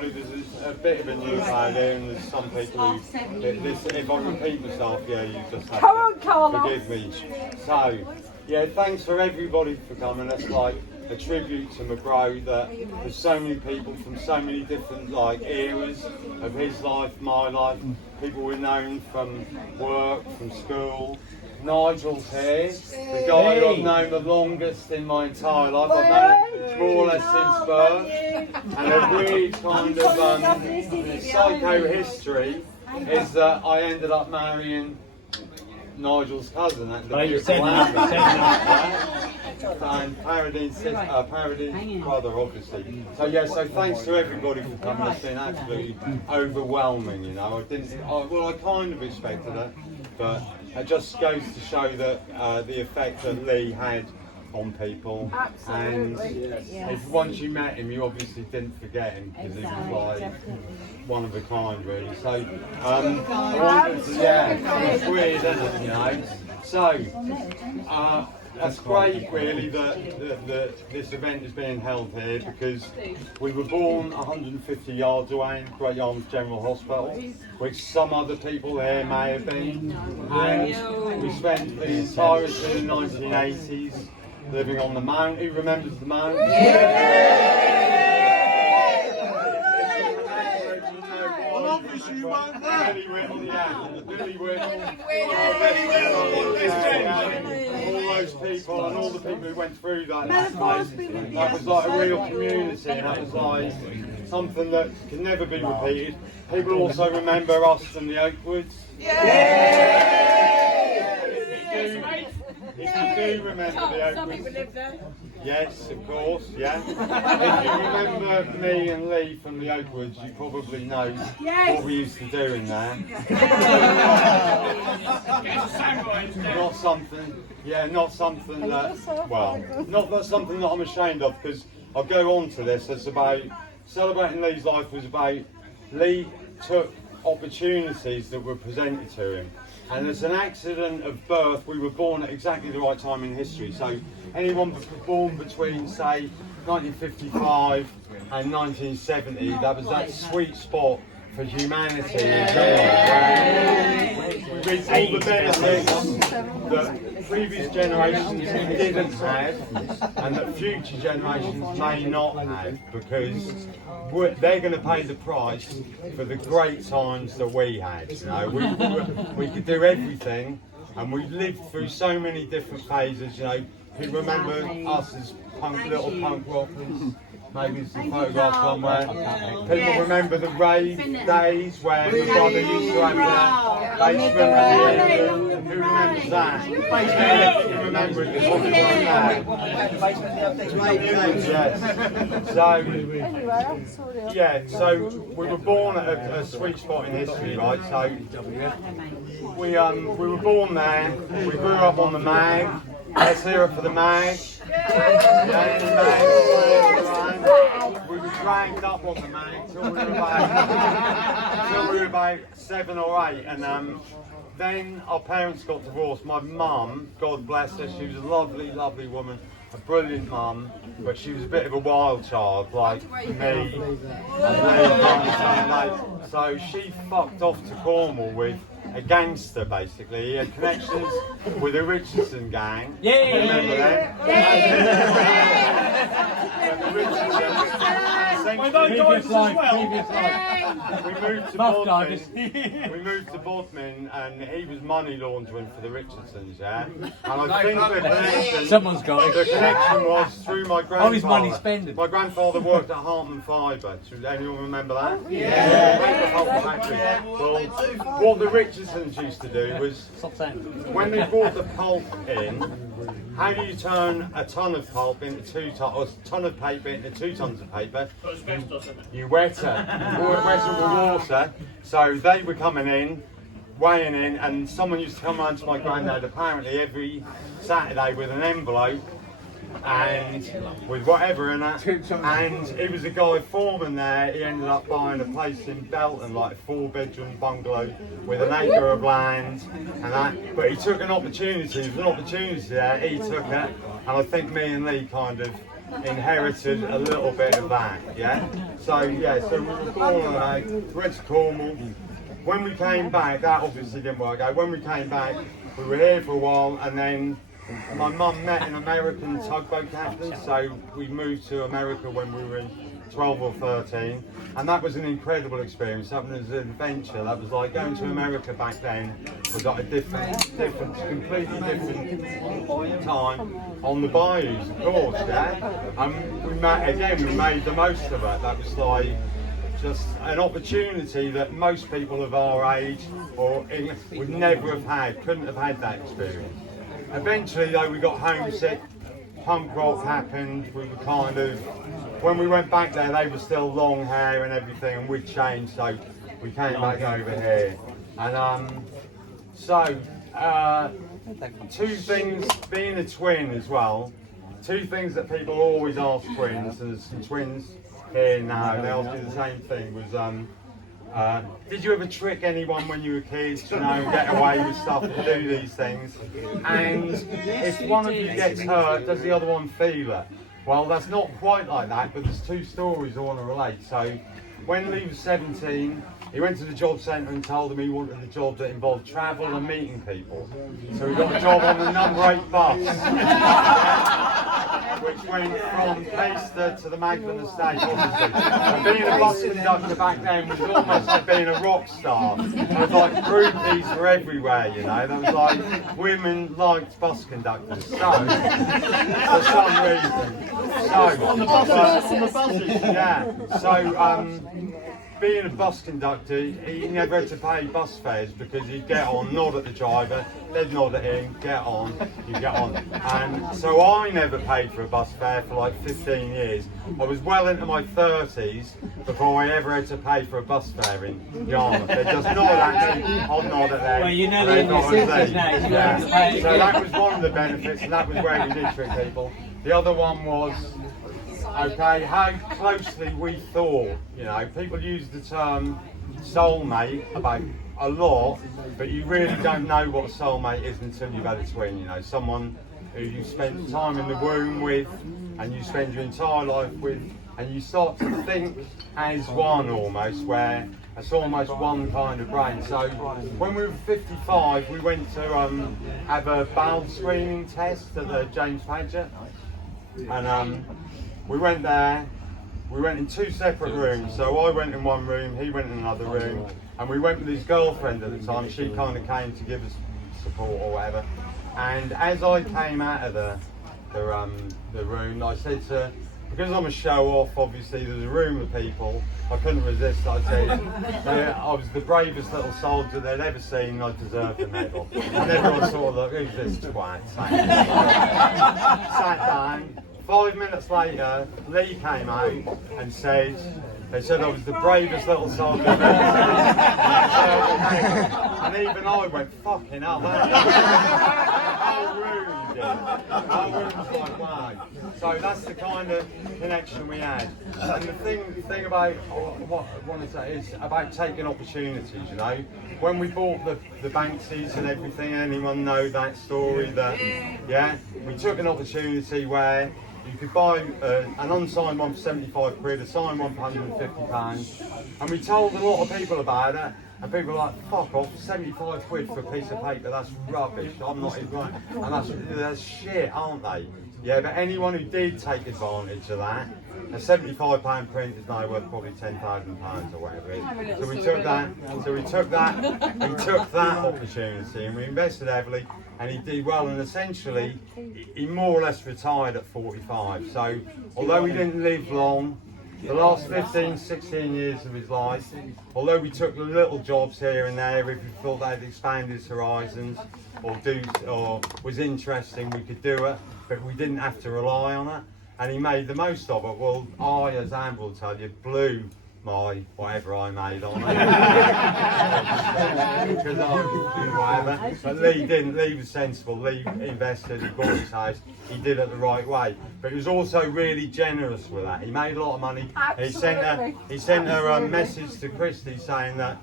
There's a bit of a new crowd here, and there's some people who, if I repeat myself, yeah, you just have to forgive me. So, yeah, thanks for everybody for coming. That's like a tribute to McGraw, that there's so many people from so many different like eras of his life, my life, people we've known from work, from school. Nigel's here, the guy who I've known the longest in my entire life. I've known him more or less since birth. And a weird kind of psycho history is that I ended up marrying Nigel's cousin at the beautiful and Paradine's brother, obviously. So yeah, so thanks to everybody for coming. It's been absolutely overwhelming, you know. I kind of expected it, but it just goes to show that the effect that Lee had on people. Absolutely. And if once you met him, you obviously didn't forget him, because he was like one of a kind, really. So I wanted to, yeah, it's weird, isn't it, you know? So that's great, really, that this event is being held here, because we were born 150 yards away in Great Yarmouth General Hospital, which some other people here may have been, and we spent the entirety of the 1980s living on the Mount. Who remembers the Mount? Obviously you weren't there. Billy Whittle, all those people and all the people who went through that. That was like a real community, and that was like something that can never be repeated. People also remember us from the Oakwoods. If you do remember the Oakwoods, some people live there. Yes, of course, yeah. If you remember me and Lee from the Oakwoods, you probably know what we used to do in there. Not something that, well, not something that I'm ashamed of, because I'll go on to this. It's about celebrating Lee's life was about Lee took opportunities that were presented to him. And as an accident of birth, we were born at exactly the right time in history. So anyone born between, say, 1955 and 1970, that was that sweet spot for humanity in general. We reaped all the benefits that previous generations didn't have, and that future generations may not have, because they're going to pay the price for the great times that we had. You know, we could do everything, and we lived through so many different phases. You know, people remember us as little punk rockers. Maybe some photographs somewhere. People remember the rave days where my brother used to have that basement at the end. Who remembers that? You remember it, because what was yes. So we were born at a sweet spot in history, right? So we were born there. We grew up on the mag. Let's hear it for the mag. We were dragged up on the mag till we were about 7 or 8, and then our parents got divorced. My mum, God bless her, she was a lovely, lovely woman, a brilliant mum, but she was a bit of a wild child, like me. So she fucked off to Cornwall with a gangster, basically. He had connections with the Richardson gang. Yeah. Remember that? We moved to Bodmin, and he was money laundering for the Richardsons, yeah? And I think someone's got it. The connection was through my grandfather. All his money spending. My grandfather worked at Hartman Fibre. Does anyone remember that? Yeah. Well, what the Richardsons used to do was, when they brought the pulp in, how do you turn a ton of pulp into 2 tons, or a ton of paper into 2 tons of paper? You wet it. Wet it with water. So they were coming in, weighing in, and someone used to come round to my granddad apparently every Saturday with an envelope and with whatever in it, and he was a guy foreman there. He ended up buying a place in Belton, like a 4-bedroom bungalow with an acre of land, and that. But he took an opportunity. There was an opportunity there. He took it, and I think me and Lee kind of inherited a little bit of that, yeah? So we were born away, went to Cornwall. When we came back, that obviously didn't work out. When we came back, we were here for a while, and then my mum met an American tugboat captain, so we moved to America when we were 12 or 13, and that was an incredible experience. That was an adventure. That was like going to America back then was like a completely different time on the bayous, of course, yeah. And we made the most of it. That was like just an opportunity that most people of our age would never have had, couldn't have had that experience. Eventually though we got homesick, punk rock happened, we were kind of, when we went back there they were still long hair and everything, and we'd changed, so we came back over here. And two things, being a twin as well, two things that people always ask twins, and there's some twins here now, they ask you the same thing, was did you ever trick anyone when you were kids, you know, get away with stuff and do these things? And if one of you gets hurt, does the other one feel it? Well, that's not quite like that, but there's two stories I want to relate. So, when Lee was 17, he went to the job centre and told them he wanted a job that involved travel and meeting people. So he got a job on the number 8 bus, which went from Paister to the Magdalen Estate, obviously. And being a bus conductor back then was almost like being a rock star. There was like groupies were everywhere, you know. There was like, women liked bus conductors. So, for some reason. On the buses. Yeah. So, being a bus conductor, he never had to pay bus fares because he'd get on, nod at the driver, they'd nod at him, get on, you get on. And so I never paid for a bus fare for like 15 years. I was well into my 30s before I ever had to pay for a bus fare in Yarmouth. They just nod at me, I'll nod at them. Well, you know they're in your sisters now, so you don't have to pay. So that was one of the benefits, and that was where we did trick people. The other one was, okay, how closely we thought, you know, people use the term soulmate about a lot, but you really don't know what a soulmate is until you've had a twin, you know, someone who you spent time in the womb with, and you spend your entire life with, and you start to think as one almost, where it's almost one kind of brain. So when we were 55, we went to have a bowel screening test at the James Paget, and we went there, we went in 2 separate rooms. So I went in one room, he went in another room, and we went with his girlfriend at the time. She kind of came to give us support or whatever. And as I came out of the room, I said to her, because I'm a show-off, obviously there's a room of people, I couldn't resist. I said, yeah, I was the bravest little soldier they'd ever seen, I deserved a medal. And everyone sort of looked, who's this twat? Sat down. 5 minutes later, Lee came out and they said I was the bravest little soldier I've ever seen. And even I went, fucking hell, how rude, yeah. How rude was like, wow. So that's the kind of connection we had. And the thing about what I want to say is about taking opportunities, you know. When we bought the Banksies and everything, anyone know that story that, yeah, we took an opportunity where you could buy an unsigned one for 75 quid, a signed one for 150 pounds, and we told a lot of people about it, and people were like, fuck off, 75 quid for a piece of paper, that's rubbish, I'm not even right, and that's shit, aren't they? Yeah, but anyone who did take advantage of that, a £75 print is now worth probably £10,000 or whatever it is. So we took that opportunity and we invested heavily, and he did well, and essentially he more or less retired at 45. So although he didn't live long, the last 15, 16 years of his life, although we took little jobs here and there, if we thought they'd expand his horizons or was interesting, we could do it, but we didn't have to rely on it. And he made the most of it. Well, I, as Amber will tell you, blew my whatever I made on it. Because whatever. But Lee didn't. Lee was sensible. Lee invested. He bought his house. He did it the right way. But he was also really generous with that. He made a lot of money. He sent her a message to Christy saying that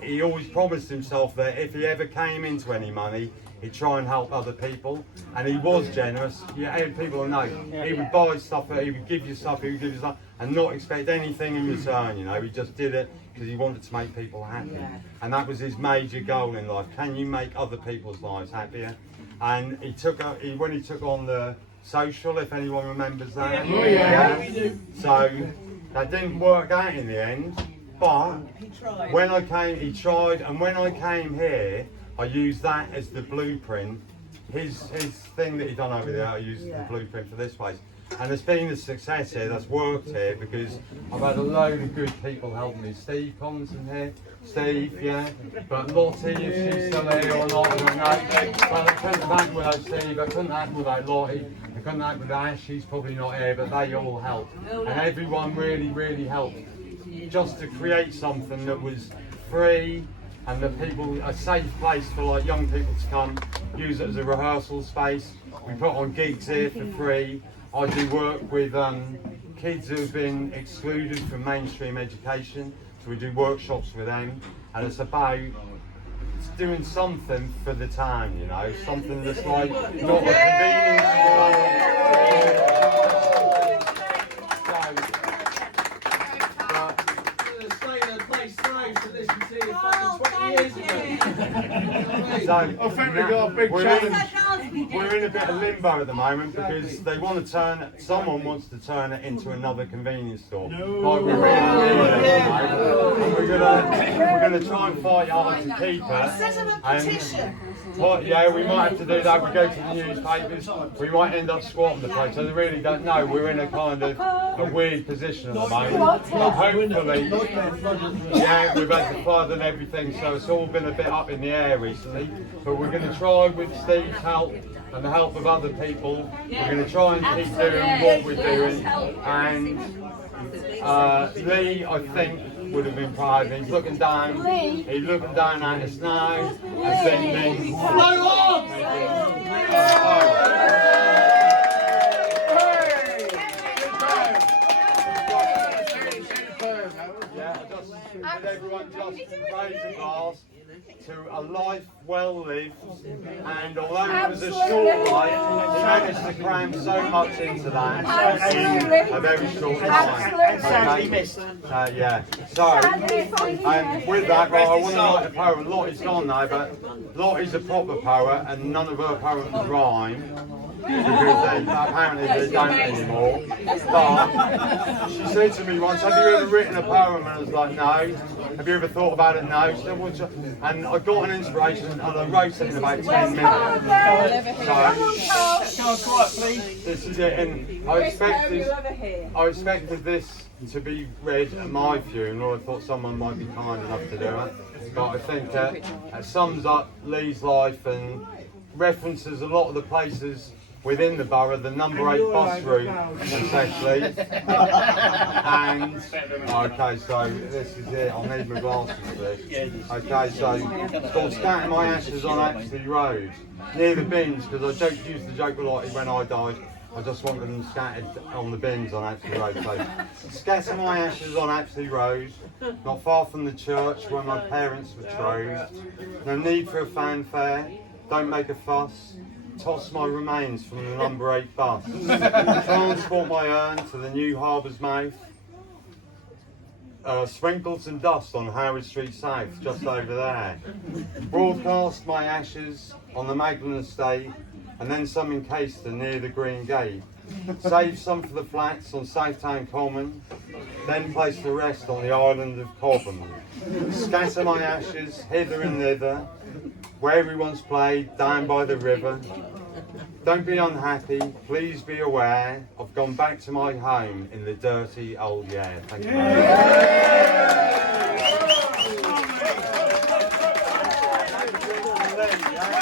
he always promised himself that if he ever came into any money, he'd try and help other people, and he was generous. Yeah, people know. He would buy stuff, he would give you stuff, and not expect anything in return. You know, he just did it because he wanted to make people happy, and that was his major goal in life. Can you make other people's lives happier? And when he took on the social, if anyone remembers that. So that didn't work out in the end, but when he tried, and when I came here, I used that as the blueprint. His thing that he done over there, I used as the blueprint for this place. And it's been a success here, that's worked here, because I've had a load of good people helping me. Steve Collins in here, Steve, yeah. But Lottie, if she's still here or not, I don't know. But I couldn't have happened without Steve, I couldn't happen without Lottie, I couldn't happen without Ash, she's probably not here, but they all helped. And everyone really, really helped. Just to create something that was free, and the people, a safe place for like young people to come, use it as a rehearsal space. We put on gigs here for free. I do work with kids who have been excluded from mainstream education, so we do workshops with them, and it's about doing something for the town, you know, something that's like not a convenience So, I think we've got a big challenge. We're in a bit of limbo at the moment because they want to someone wants to turn it into another convenience store. Like we're going to try and fight hard to keep it. Yeah, we might have to do that. We go to the newspapers, we might end up squatting the place. So they really don't know. We're in a kind of a weird position at the moment. But hopefully, yeah, we've had the flood and everything, so it's all been a bit up in the air recently. But we're going to try with Steve's help and the help of other people. We're going to try and keep doing what we're doing. And Lee, I think, would have been proud. He's looking down. He's looking down at us now and thinking, everyone just raise a glass to a life well lived, and although it was a short life, he managed to cram so much into that in a very short time. Okay? Yeah. So, with that, right, I want to write a poem. Lottie's gone now, but Lottie's a proper poet, and none of her poems rhyme. Because apparently they don't anymore. But she said to me once, have you ever written a poem? And I was like, no. Have you ever thought about it? No. She said, and I got an inspiration and I wrote it in about 10 minutes. So, come on, quiet, please. This is it. And I expected this to be read at my funeral. I thought someone might be kind enough to do it. But I think it sums up Lee's life and references a lot of the places within the borough, the number 8 bus route, essentially. And, okay, so this is it. I'll need my glasses for this. Okay, so it's called Scatter My Ashes on Apsley Road, near the bins, because I used the joke a lot when I died. I just wanted them scattered on the bins on Apsley Road. So, scatter my ashes on Apsley Road, not far from the church where my parents were betrothed. No need for a fanfare, don't make a fuss. Toss my remains from the number 8 bus. Transport my urn to the new harbour's mouth. Sprinkle some dust on Howard Street South, just over there. Broadcast my ashes on the Magdalen estate, and then some in Caister near the Green Gate. Save some for the flats on Southtown Common, then place the rest on the island of Cobham. Scatter my ashes hither and thither, where everyone's played, down by the river. Don't be unhappy, please be aware, I've gone back to my home in the dirty old Yare. Thank you very much.